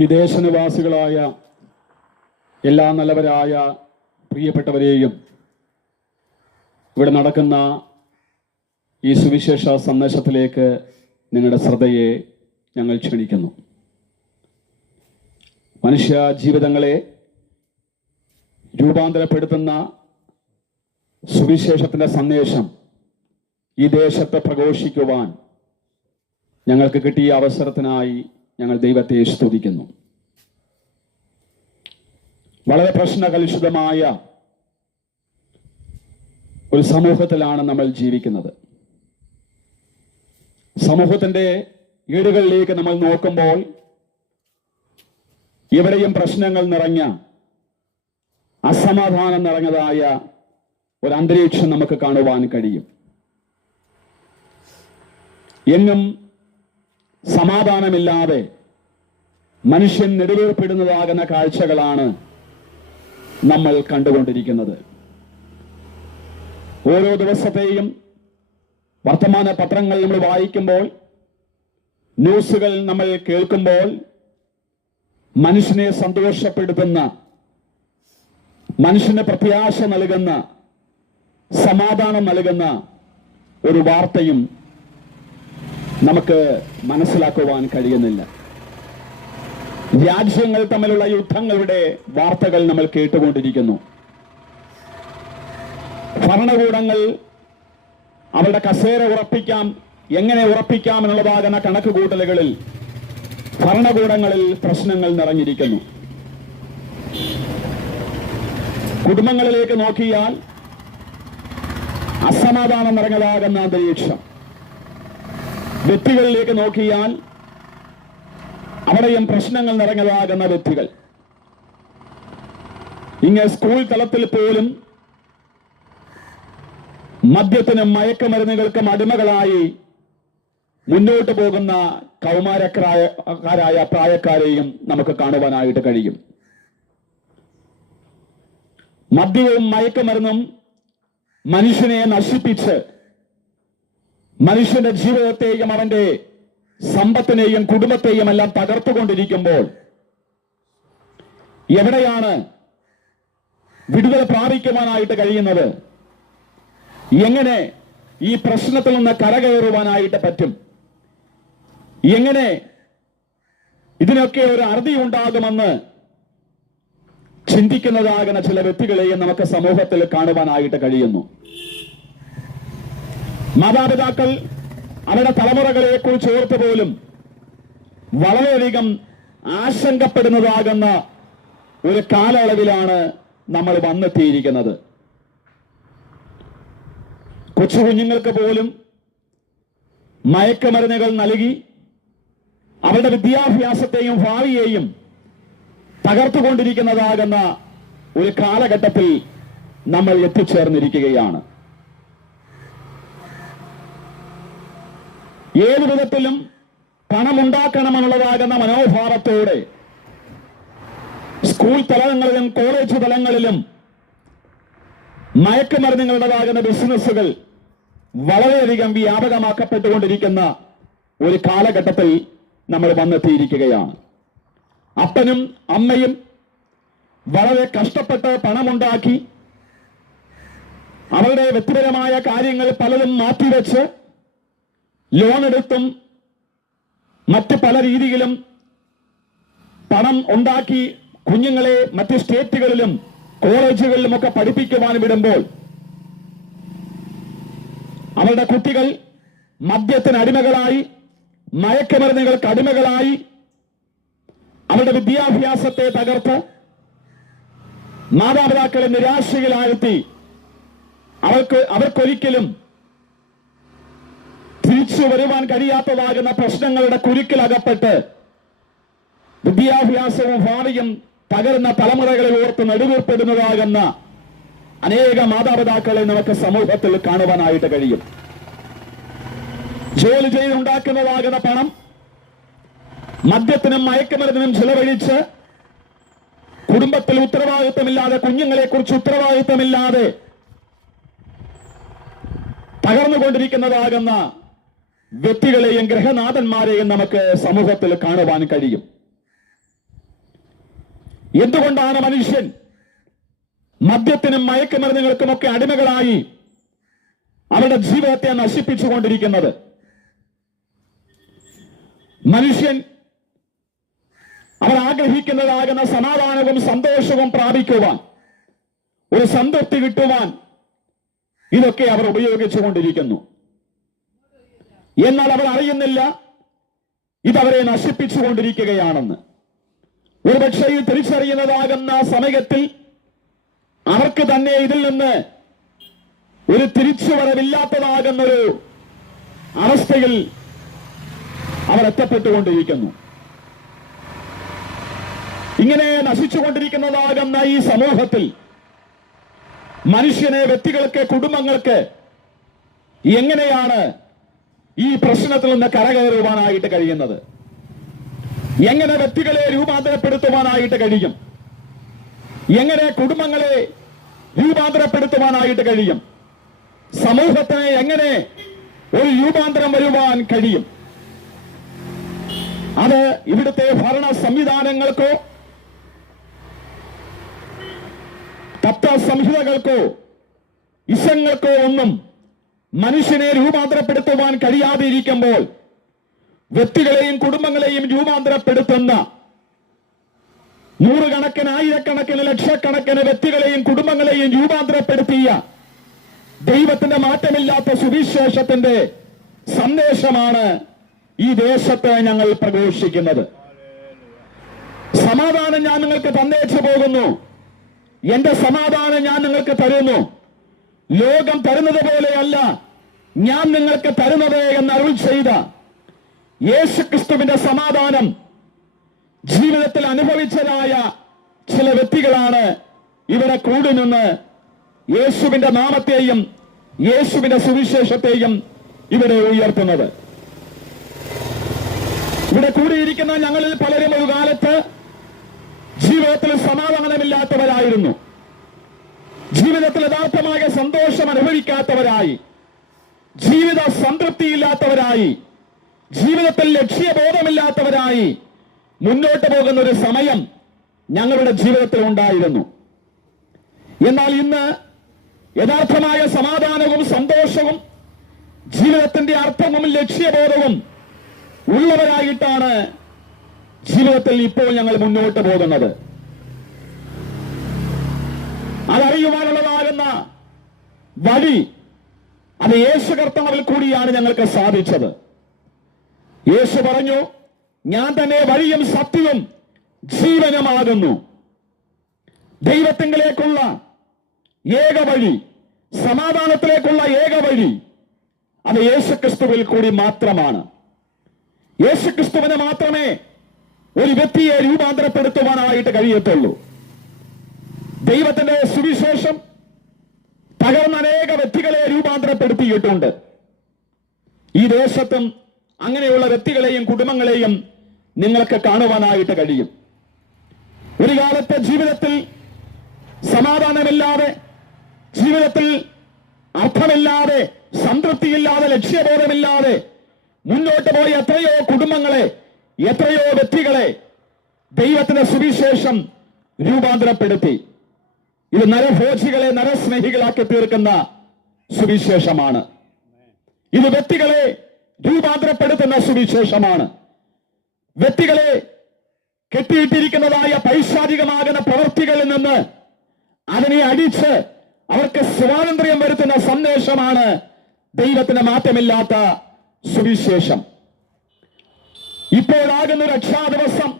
ഈ ദേശനിവാസികളായ എല്ലാ നല്ലവരായ പ്രിയപ്പെട്ടവരെയും ഇവിടെ നടക്കുന്ന ഈ സുവിശേഷ സന്ദേശത്തിലേക്ക് നിങ്ങളുടെ ശ്രദ്ധയെ ഞങ്ങൾ ക്ഷണിക്കുന്നു. മനുഷ്യ ജീവിതങ്ങളെ രൂപാന്തരപ്പെടുത്തുന്ന സുവിശേഷത്തിൻ്റെ സന്ദേശം ഈ ദേശത്ത് പ്രഘോഷിക്കുവാൻ ഞങ്ങൾക്ക് കിട്ടിയ അവസരത്തിനായി ഞങ്ങൾ ദൈവത്തെ സ്തുതിക്കുന്നു. വളരെ പ്രശ്നകലുഷിതമായ ഒരു സമൂഹത്തിലാണ് നമ്മൾ ജീവിക്കുന്നത്. സമൂഹത്തിൻ്റെ ഏടുകളിലേക്ക് നമ്മൾ നോക്കുമ്പോൾ എവിടെയും പ്രശ്നങ്ങൾ നിറഞ്ഞ, അസമാധാനം നിറഞ്ഞതായ ഒരു അന്തരീക്ഷം നമുക്ക് കാണുവാൻ കഴിയും. എങ്ങും സമാധാനമില്ലാതെ മനുഷ്യൻ നെടുവേർപ്പെടുന്നതാകുന്ന കാഴ്ചകളാണ് നമ്മൾ കണ്ടുകൊണ്ടിരിക്കുന്നത്. ഓരോ ദിവസത്തെയും വർത്തമാന പത്രങ്ങൾ നമ്മൾ വായിക്കുമ്പോൾ, ന്യൂസുകൾ നമ്മൾ കേൾക്കുമ്പോൾ മനുഷ്യനെ സന്തോഷപ്പെടുത്തുന്ന, മനുഷ്യന് പ്രത്യാശ നൽകുന്ന, സമാധാനം നൽകുന്ന ഒരു വാർത്തയും നമുക്ക് മനസ്സിലാക്കുവാൻ കഴിയുന്നില്ല. രാജ്യങ്ങൾ തമ്മിലുള്ള യുദ്ധങ്ങളുടെ വാർത്തകൾ നമ്മൾ കേട്ടുകൊണ്ടിരിക്കുന്നു. ഭരണകൂടങ്ങൾ അവരുടെ കസേര ഉറപ്പിക്കാം, എങ്ങനെ ഉറപ്പിക്കാം എന്നുള്ളതാകുന്ന കണക്കുകൂട്ടലുകളിൽ ഭരണകൂടങ്ങളിൽ പ്രശ്നങ്ങൾ നിറഞ്ഞിരിക്കുന്നു. കുടുംബങ്ങളിലേക്ക് നോക്കിയാൽ അസമാധാനം നിറഞ്ഞതാകുന്ന അന്തരീക്ഷം. വ്യക്തികളിലേക്ക് നോക്കിയാൽ അവിടെയും പ്രശ്നങ്ങൾ നിറഞ്ഞതാകുന്ന വ്യക്തികൾ. ഇങ്ങനെ സ്കൂൾ തലത്തിൽ പോലും മദ്യത്തിനും മയക്കുമരുന്നുകൾക്കും അടിമകളായി മുന്നോട്ട് പോകുന്ന കൗമാരക്കാരായ പ്രായക്കാരെയും നമുക്ക് കാണുവാനായിട്ട് കഴിയും. മദ്യവും മയക്കുമരുന്നും മനുഷ്യനെ നശിപ്പിച്ച് മനുഷ്യന്റെ ജീവിതത്തെയും അവന്റെ സമ്പത്തിനെയും കുടുംബത്തെയും എല്ലാം തകർത്തുകൊണ്ടിരിക്കുമ്പോൾ എവിടെയാണ് വിടുതൽ പ്രാപിക്കുവാനായിട്ട് കഴിയുന്നത്? എങ്ങനെ ഈ പ്രശ്നത്തിൽ നിന്ന് കരകയറുവാനായിട്ട് പറ്റും? എങ്ങനെ ഇതിനൊക്കെ ഒരു അറുതി ഉണ്ടാകുമെന്ന് ചിന്തിക്കുന്നതാകുന്ന ചില വ്യക്തികളെയും നമുക്ക് സമൂഹത്തിൽ കാണുവാനായിട്ട് കഴിയുന്നു. മാതാപിതാക്കൾ അവരുടെ തലമുറകളെ കുറിച്ച് ഓർത്ത് പോലും വളരെയധികം ആശങ്കപ്പെടുന്നതാകുന്ന ഒരു കാലയളവിലാണ് നമ്മൾ വന്നെത്തിയിരിക്കുന്നത്. കൊച്ചു കുഞ്ഞുങ്ങൾക്ക് പോലും മയക്കുമരുന്നുകൾ നൽകി അവരുടെ വിദ്യാഭ്യാസത്തെയും ഭാവിയെയും തകർത്തുകൊണ്ടിരിക്കുന്നതാകുന്ന ഒരു കാലഘട്ടത്തിൽ നമ്മൾ എത്തിച്ചേർന്നിരിക്കുകയാണ്. ഏതു വിധത്തിലും പണമുണ്ടാക്കണമെന്നുള്ളതാകുന്ന മനോഭാവത്തോടെ സ്കൂൾ തലങ്ങളിലും കോളേജ് തലങ്ങളിലും മയക്കുമരുന്നുകളുടേതാകുന്ന ബിസിനസ്സുകൾ വളരെയധികം വ്യാപകമാക്കപ്പെട്ടുകൊണ്ടിരിക്കുന്ന ഒരു കാലഘട്ടത്തിൽ നമ്മൾ വന്നെത്തിയിരിക്കുകയാണ്. അപ്പനും അമ്മയും വളരെ കഷ്ടപ്പെട്ട് പണമുണ്ടാക്കി അവരുടെ വ്യക്തിപരമായ കാര്യങ്ങൾ പലതും മാറ്റിവെച്ച് ലോണെടുത്തും മറ്റ് പല രീതിയിലും പണം ഉണ്ടാക്കി കുഞ്ഞുങ്ങളെ മറ്റ് സ്റ്റേറ്റുകളിലും കോളേജുകളിലുമൊക്കെ പഠിപ്പിക്കുവാൻ വിടുമ്പോൾ അവരുടെ കുട്ടികൾ മദ്യത്തിന് അടിമകളായി, മയക്കുമരുന്നുകൾക്ക് അടിമകളായി അവരുടെ വിദ്യാഭ്യാസത്തെ തകർത്ത് മാതാപിതാക്കളെ നിരാശയിലാഴ്ത്തി അവർക്കൊരിക്കലും തിരിച്ചു വരുവാൻ കഴിയാത്തതാകുന്ന പ്രശ്നങ്ങളുടെ കുരുക്കിലകപ്പെട്ട് വിദ്യാഭ്യാസവും ഭാവിയും തകർന്ന തലമുറകളെ ഓർത്ത് നെടുവീർപ്പെടുന്നതാകുന്ന അനേക മാതാപിതാക്കളെ നമുക്ക് സമൂഹത്തിൽ കാണുവാനായിട്ട് കഴിയും. ജോലി ചെയ്തുണ്ടാക്കുന്നതാകുന്ന പണം മദ്യത്തിനും മയക്കുമരുന്നിനും ചിലവഴിച്ച് കുടുംബത്തിൽ ഉത്തരവാദിത്തമില്ലാതെ, കുഞ്ഞുങ്ങളെ കുറിച്ച് ഉത്തരവാദിത്തമില്ലാതെ തകർന്നുകൊണ്ടിരിക്കുന്നതാകുന്ന വ്യക്തികളെയും ഗൃഹനാഥന്മാരെയും നമുക്ക് സമൂഹത്തിൽ കാണുവാൻ കഴിയും. എന്തുകൊണ്ടാണ് മനുഷ്യൻ മദ്യത്തിനും മയക്കുമരുന്നുകൾക്കുമൊക്കെ അടിമകളായി അവരുടെ ജീവിതത്തെ നശിപ്പിച്ചുകൊണ്ടിരിക്കുന്നത്? മനുഷ്യൻ അവർ ആഗ്രഹിക്കുന്നതാകുന്ന സമാധാനവും സന്തോഷവും പ്രാപിക്കുവാൻ, ഒരു സംതൃപ്തി കിട്ടുവാൻ ഇതൊക്കെ അവർ ഉപയോഗിച്ചുകൊണ്ടിരിക്കുന്നു. എന്നാൽ അവർ അറിയുന്നില്ല ഇതവരെ നശിപ്പിച്ചുകൊണ്ടിരിക്കുകയാണെന്ന്. ഒരുപക്ഷെ ഈ തിരിച്ചറിയുന്നതാകുന്ന സമയത്തിൽ അവർക്ക് തന്നെ ഇതിൽ നിന്ന് ഒരു തിരിച്ചുവരവില്ലാത്തതാകുന്നൊരു അവസ്ഥയിൽ അവർ എത്തപ്പെട്ടുകൊണ്ടിരിക്കുന്നു. ഇങ്ങനെ നശിച്ചുകൊണ്ടിരിക്കുന്നതാകുന്ന ഈ സമൂഹത്തിൽ മനുഷ്യനെ, വ്യക്തികൾക്ക്, കുടുംബങ്ങൾക്ക് എങ്ങനെയാണ് ഈ പ്രശ്നത്തിൽ നിന്ന് കരകയറുവാനായിട്ട് കഴിയുന്നത്? എങ്ങനെ വ്യക്തികളെ രൂപാന്തരപ്പെടുത്തുവാനായിട്ട് കഴിയും? എങ്ങനെ കുടുംബങ്ങളെ രൂപാന്തരപ്പെടുത്തുവാനായിട്ട് കഴിയും? സമൂഹത്തിന് എങ്ങനെ ഒരു രൂപാന്തരം വരുവാൻ കഴിയും? അത് ഇവിടുത്തെ ഭരണ സംവിധാനങ്ങൾക്കോ തത്വസംഹിതകൾക്കോ ഇസങ്ങൾക്കോ ഒന്നും മനുഷ്യനെ രൂപാന്തരപ്പെടുത്തുവാൻ കഴിയാതെ ഇരിക്കുമ്പോൾ വ്യക്തികളെയും കുടുംബങ്ങളെയും രൂപാന്തരപ്പെടുത്തുന്ന നൂറുകണക്കിന്, ആയിരക്കണക്കിന്, ലക്ഷക്കണക്കിന് വ്യക്തികളെയും കുടുംബങ്ങളെയും രൂപാന്തരപ്പെടുത്തിയ ദൈവത്തിന്റെ മാറ്റമില്ലാത്ത സുവിശേഷത്തിന്റെ സന്ദേശമാണ് ഈ ദേശത്ത് ഞങ്ങൾ പ്രഘോഷിക്കുന്നത്. സമാധാനം ഞാൻ നിങ്ങൾക്ക് തന്നേച്ചു പോകുന്നു, എന്റെ സമാധാനം ഞാൻ നിങ്ങൾക്ക് തരുന്നു, ലോകം തരുന്നത് പോലെയല്ല ഞാൻ നിങ്ങൾക്ക് തരുന്നത് എന്ന് അരുൾ ചെയ്ത യേശുക്രിസ്തുവിന്റെ സമാധാനം ജീവിതത്തിൽ അനുഭവിച്ചതായ ചില വ്യക്തികളാണ് ഇവിടെ കൂടി നിന്ന് യേശുവിന്റെ നാമത്തെയും യേശുവിന്റെ സുവിശേഷത്തെയും ഇവിടെ ഉയർത്തുന്നത്. ഇവിടെ കൂടിയിരിക്കുന്ന ഞങ്ങളിൽ പലരും ഒരു കാലത്ത് ജീവിതത്തിൽ സമാധാനമില്ലാത്തവരായിരുന്നു, ജീവിതത്തിൽ യഥാർത്ഥമായ സന്തോഷം അനുഭവിക്കാത്തവരായി, ജീവിത സംതൃപ്തിയില്ലാത്തവരായി, ജീവിതത്തിൽ ലക്ഷ്യബോധമില്ലാത്തവരായി മുന്നോട്ട് പോകുന്ന ഒരു സമയം ഞങ്ങളുടെ ജീവിതത്തിൽ ഉണ്ടായിരുന്നു. എന്നാൽ ഇന്ന് യഥാർത്ഥമായ സമാധാനവും സന്തോഷവും ജീവിതത്തിന്റെ അർത്ഥവും ലക്ഷ്യബോധവും ഉള്ളവരായിട്ടാണ് ജീവിതത്തിൽ ഇപ്പോൾ ഞങ്ങൾ മുന്നോട്ട് പോകുന്നത്. അതറിയുവാനുള്ളതാകുന്ന വഴി അത് യേശു കർത്താവിൽ കൂടിയാണ് ഞങ്ങൾക്ക് സാധിച്ചത്. യേശു പറഞ്ഞു, ഞാൻ തന്നെ വഴിയും സത്യവും ജീവനുമാകുന്നു. ദൈവത്തിങ്കിലേക്കുള്ള ഏക വഴി, സമാധാനത്തിലേക്കുള്ള ഏക വഴി അത് യേശുക്രിസ്തുവിൽ കൂടി മാത്രമാണ്. യേശുക്രിസ്തുവിന് മാത്രമേ ഒരു വ്യക്തിയെ രൂപാന്തരപ്പെടുത്തുവാനായിട്ട് കഴിയത്തുള്ളൂ. ദൈവത്തിന്റെ സുവിശേഷം തകർന്ന അനേക വ്യക്തികളെ രൂപാന്തരപ്പെടുത്തിയിട്ടുണ്ട്. ഈ ദേശത്തും അങ്ങനെയുള്ള വ്യക്തികളെയും കുടുംബങ്ങളെയും നിങ്ങൾക്ക് കാണുവാനായിട്ട് കഴിയും. ഒരു കാലത്തെ ജീവിതത്തിൽ സമാധാനമില്ലാതെ, ജീവിതത്തിൽ അർത്ഥമില്ലാതെ, സംതൃപ്തിയില്ലാതെ, ലക്ഷ്യബോധമില്ലാതെ മുന്നോട്ട് പോയ എത്രയോ കുടുംബങ്ങളെ, എത്രയോ വ്യക്തികളെ ദൈവത്തിന്റെ സുവിശേഷം രൂപാന്തരപ്പെടുത്തി. ഇത് നരഭോജികളെ നരസ്നേഹികളാക്കി തീർക്കുന്ന സുവിശേഷമാണ്. ഇത് വ്യക്തികളെ രൂപാന്തരപ്പെടുത്തുന്ന സുവിശേഷമാണ്. വ്യക്തികളെ കെട്ടിയിട്ടിരിക്കുന്നതായ പൈശാചികമാകുന്ന പ്രവൃത്തികളിൽ നിന്ന് അതിനെ അടിച്ച് അവർക്ക് സ്വാതന്ത്ര്യം വരുത്തുന്ന സന്ദേശമാണ് ദൈവത്തിന് മാറ്റമില്ലാത്ത സുവിശേഷം. ഇപ്പോഴാകുന്നു രക്ഷാദിവസം,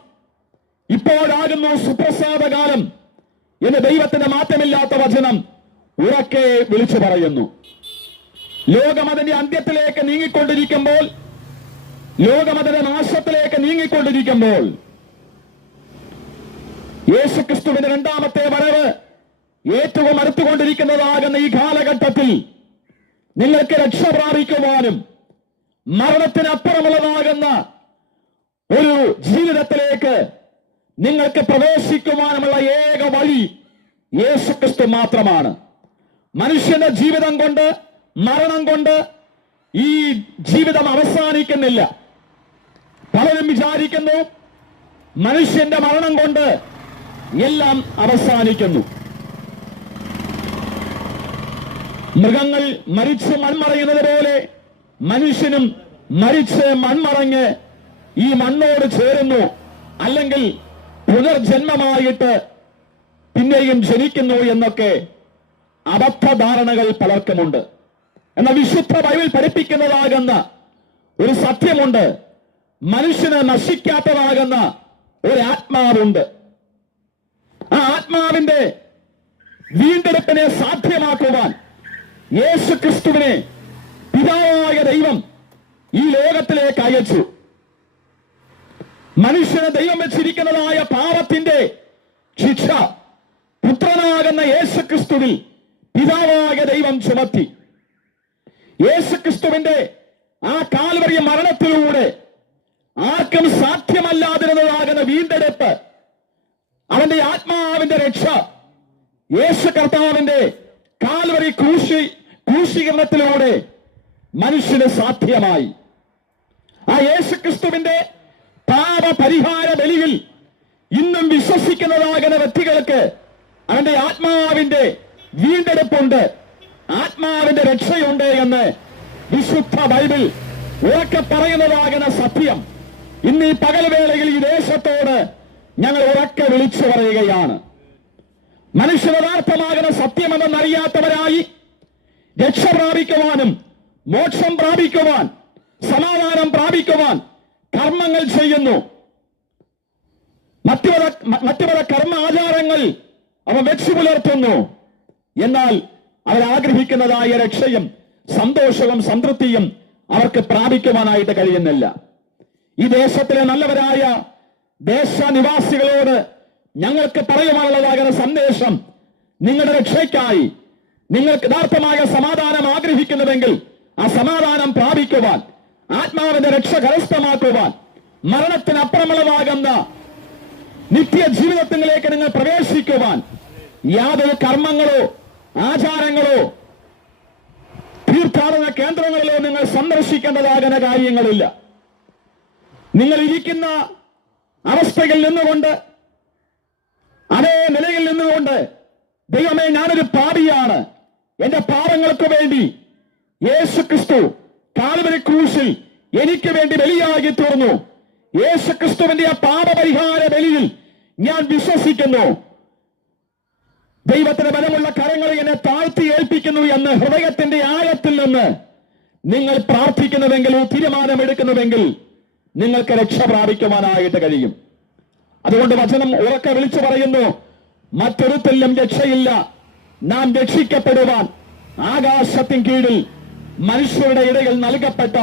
ഇപ്പോഴാകുന്നു സുപ്രസാദകാലം എന്ന് ദൈവത്തിന്റെ മാറ്റമില്ലാത്ത വചനം ഉറക്കെ വിളിച്ചു പറയുന്നു. ലോകം അതിന്റെ അന്ത്യത്തിലേക്ക് നീങ്ങിക്കൊണ്ടിരിക്കുമ്പോൾ, ലോകം അതിന്റെ നാശത്തിലേക്ക് നീങ്ങിക്കൊണ്ടിരിക്കുമ്പോൾ, യേശുക്രിസ്തുവിന്റെ രണ്ടാമത്തെ വരവ് ഏറ്റവും അടുത്തുകൊണ്ടിരിക്കുന്നതാകുന്ന ഈ കാലഘട്ടത്തിൽ നിങ്ങൾക്ക് രക്ഷ പ്രാപിക്കുവാനും മരണത്തിനപ്പുറമുള്ളതാകുന്ന ഒരു ജീവിതത്തിലേക്ക് നിങ്ങൾക്ക് പ്രവേശിക്കുവാനുമുള്ള ഏക വഴി യേശുക്രിസ്തു മാത്രമാണ്. മനുഷ്യന്റെ ജീവിതം കൊണ്ട്, മരണം കൊണ്ട് ഈ ജീവിതം അവസാനിക്കുന്നില്ല. പലരും വിചാരിക്കുന്നു മനുഷ്യന്റെ മരണം കൊണ്ട് എല്ലാം അവസാനിക്കുന്നു. മൃഗങ്ങൾ മരിച്ച് മൺമറയുന്നത് പോലെ മനുഷ്യനും മരിച്ച് മൺമറഞ്ഞ് ഈ മണ്ണോട് ചേരുന്നു, അല്ലെങ്കിൽ പുനർജന്മമായിട്ട് പിന്നെയും ജനിക്കുന്നു എന്നൊക്കെ അബദ്ധധാരണകൾ പലർക്കുമുണ്ട്. എന്നാൽ വിശുദ്ധ ബൈബിൾ പഠിപ്പിക്കുന്നതാകുന്ന ഒരു സത്യമുണ്ട്. മനുഷ്യന് നശിക്കാത്തതാകുന്ന ഒരു ആത്മാവുണ്ട്. ആ ആത്മാവിന്റെ വീണ്ടെടുപ്പിനെ സാധ്യമാക്കുവാൻ യേശു ക്രിസ്തുവിനെ പിതാവായ ദൈവം ഈ ലോകത്തിലേക്ക് അയച്ചു. മനുഷ്യന് ദൈവം വെച്ചിരിക്കുന്നതായ പാപത്തിന്റെ ശിക്ഷ പുത്രനാകുന്ന യേശു ക്രിസ്തുവിൽ പിതാവായ ദൈവം ചുമത്തി. യേശു ക്രിസ്തുവിന്റെ ആ കാൽവരി മരണത്തിലൂടെ ആർക്കും സാധ്യമല്ലാതിരുന്നതാകുന്ന വീണ്ടെടുപ്പ്, അവന്റെ ആത്മാവിന്റെ രക്ഷ യേശു കർത്താവിന്റെ കാൽവരി ക്രൂശീകരണത്തിലൂടെ മനുഷ്യന് സാധ്യമായി. ആ യേശു ക്രിസ്തുവിന്റെ പാപ പരിഹാര ബലിയിൽ ഇന്നും വിശ്വസിക്കുന്നതാകുന്ന വ്യക്തികൾക്ക് അവന്റെ ആത്മാവിന്റെ വീണ്ടെടുപ്പുണ്ട്, ആത്മാവിന്റെ രക്ഷയുണ്ട് എന്ന് വിശുദ്ധ ബൈബിൾ ഉറക്കെ പറയുന്നതാകുന്ന സത്യം ഇന്ന് ഈ പകൽവേളയിൽ ഈ ദേശത്തോട് ഞങ്ങൾ ഉറക്കെ വിളിച്ചു പറയുകയാണ്. മനുഷ്യ യഥാർത്ഥമാകുന്ന സത്യമെന്നറിയാത്തവരായി രക്ഷ പ്രാപിക്കുവാനും മോക്ഷം പ്രാപിക്കുവാൻ സമാധാനം പ്രാപിക്കുവാൻ കർമ്മങ്ങൾ ചെയ്യുന്നു. മറ്റു പല കർമ്മ ആചാരങ്ങൾ അവ വെച്ചു പുലർത്തുന്നു. എന്നാൽ അവരാഗ്രഹിക്കുന്നതായ രക്ഷയും സന്തോഷവും സംതൃപ്തിയും അവർക്ക് പ്രാപിക്കുവാനായിട്ട് കഴിയുന്നില്ല. ഈ ദേശത്തിലെ നല്ലവരായ ദേശനിവാസികളോട് ഞങ്ങൾക്ക് പറയുവാനുള്ളതാകുന്ന സന്ദേശം, നിങ്ങളുടെ രക്ഷയ്ക്കായി നിങ്ങൾക്ക് യഥാർത്ഥമായ സമാധാനം ആഗ്രഹിക്കുന്നുവെങ്കിൽ ആ സമാധാനം പ്രാപിക്കുവാൻ, ആത്മാവിന്റെ രക്ഷ കരസ്ഥമാക്കുവാൻ, മരണത്തിനപ്പുറമുള്ളതാകുന്ന നിത്യ ജീവിതത്തിലേക്ക് നിങ്ങൾ പ്രവേശിക്കുവാൻ യാതൊരു കർമ്മങ്ങളോ ആചാരങ്ങളോ തീർത്ഥാടന കേന്ദ്രങ്ങളിലോ നിങ്ങൾ സന്ദർശിക്കേണ്ടതാകുന്ന കാര്യങ്ങളില്ല. നിങ്ങൾ ഇരിക്കുന്ന അവസ്ഥയിൽ നിന്നുകൊണ്ട്, അതേ നിലയിൽ നിന്നുകൊണ്ട്, ദൈവമേ ഞാനൊരു പാപിയാണ്, എന്റെ പാപങ്ങൾക്ക് വേണ്ടി യേശു ക്രിസ്തു കാൽവരി ക്രൂശിൽ എനിക്ക് വേണ്ടി ബലിയായി തീർന്നു, യേശു ക്രിസ്തുവിന്റെ ആ പാപപരിഹാര ബലിയിൽ ഞാൻ വിശ്വസിക്കുന്നു, ദൈവത്തിന്റെ ബലമുള്ള കരങ്ങളെ എന്നെ താഴ്ത്തി ഏൽപ്പിക്കുന്നു എന്ന് ഹൃദയത്തിന്റെ ആഴത്തിൽ നിന്ന് നിങ്ങൾ പ്രാർത്ഥിക്കുന്നുവെങ്കിൽ, തീരുമാനമെടുക്കുന്നുവെങ്കിൽ നിങ്ങൾക്ക് രക്ഷ പ്രാപിക്കുവാനായിട്ട് കഴിയും. അതുകൊണ്ട് വചനം ഉറക്കെ വിളിച്ചു പറയുന്നു, മറ്റൊരുത്തരിലും രക്ഷയില്ല, നാം രക്ഷിക്കപ്പെടുവാൻ ആകാശത്തിൻ കീഴിൽ മനുഷ്യരുടെ ഇടയിൽ നൽകപ്പെട്ട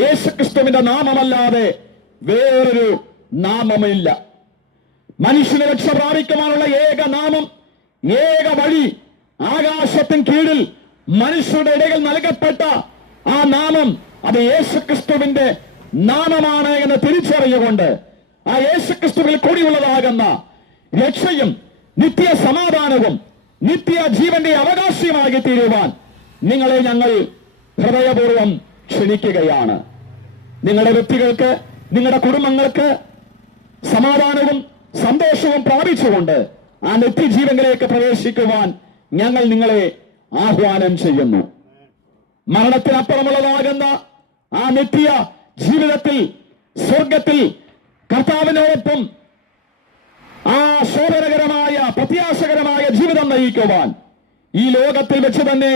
യേശുക്രിസ്തുവിന്റെ നാമമല്ലാതെ വേറൊരു നാമമില്ല. മനുഷ്യന് രക്ഷ പ്രാപിക്കുവാനുള്ള ഏക നാമം, ഏക വഴി, ആകാശത്തിൻ കീഴിൽ മനുഷ്യരുടെ ഇടയിൽ നൽകപ്പെട്ട ആ നാമം, അത് യേശുക്രിസ്തുവിന്റെ നാമമാണ് എന്ന് തിരിച്ചറിഞ്ഞുകൊണ്ട് ആ യേശുക്രിസ്തുവിൽ കൂടിയുള്ളതാകുന്ന രക്ഷയും നിത്യ സമാധാനവും നിത്യ ജീവന്റെ അവകാശമാക്കി തീരുവാൻ നിങ്ങളെ ഞങ്ങൾ ഹൃദയപൂർവ്വം ക്ഷണിക്കുകയാണ്. നിങ്ങളുടെ വ്യക്തികൾക്ക്, നിങ്ങളുടെ കുടുംബങ്ങൾക്ക് സമാധാനവും സന്തോഷവും പ്രാപിച്ചുകൊണ്ട് ആ നിത്യജീവനിലേക്ക് പ്രവേശിക്കുവാൻ ഞങ്ങൾ നിങ്ങളെ ആഹ്വാനം ചെയ്യുന്നു. മരണത്തിനപ്പുറമുള്ളതാകുന്ന ആ നിത്യ ജീവിതത്തിൽ, സ്വർഗത്തിൽ കർത്താവിനോടൊപ്പം ആ ശോഭനകരമായ പ്രത്യാശകരമായ ജീവിതം നയിക്കുവാൻ ഈ ലോകത്തിൽ വെച്ച് തന്നെ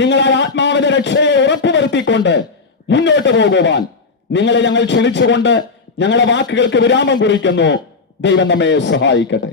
നിങ്ങളെ ആത്മാവിന്റെ രക്ഷയെ ഉറപ്പുവരുത്തിക്കൊണ്ട് മുന്നോട്ട് പോകുവാൻ നിങ്ങളെ ഞങ്ങൾ ക്ഷണിച്ചുകൊണ്ട് ഞങ്ങളുടെ വാക്കുകൾക്ക് വിരാമം കുറിക്കുന്നു. ദൈവം നമ്മെ സഹായിക്കട്ടെ.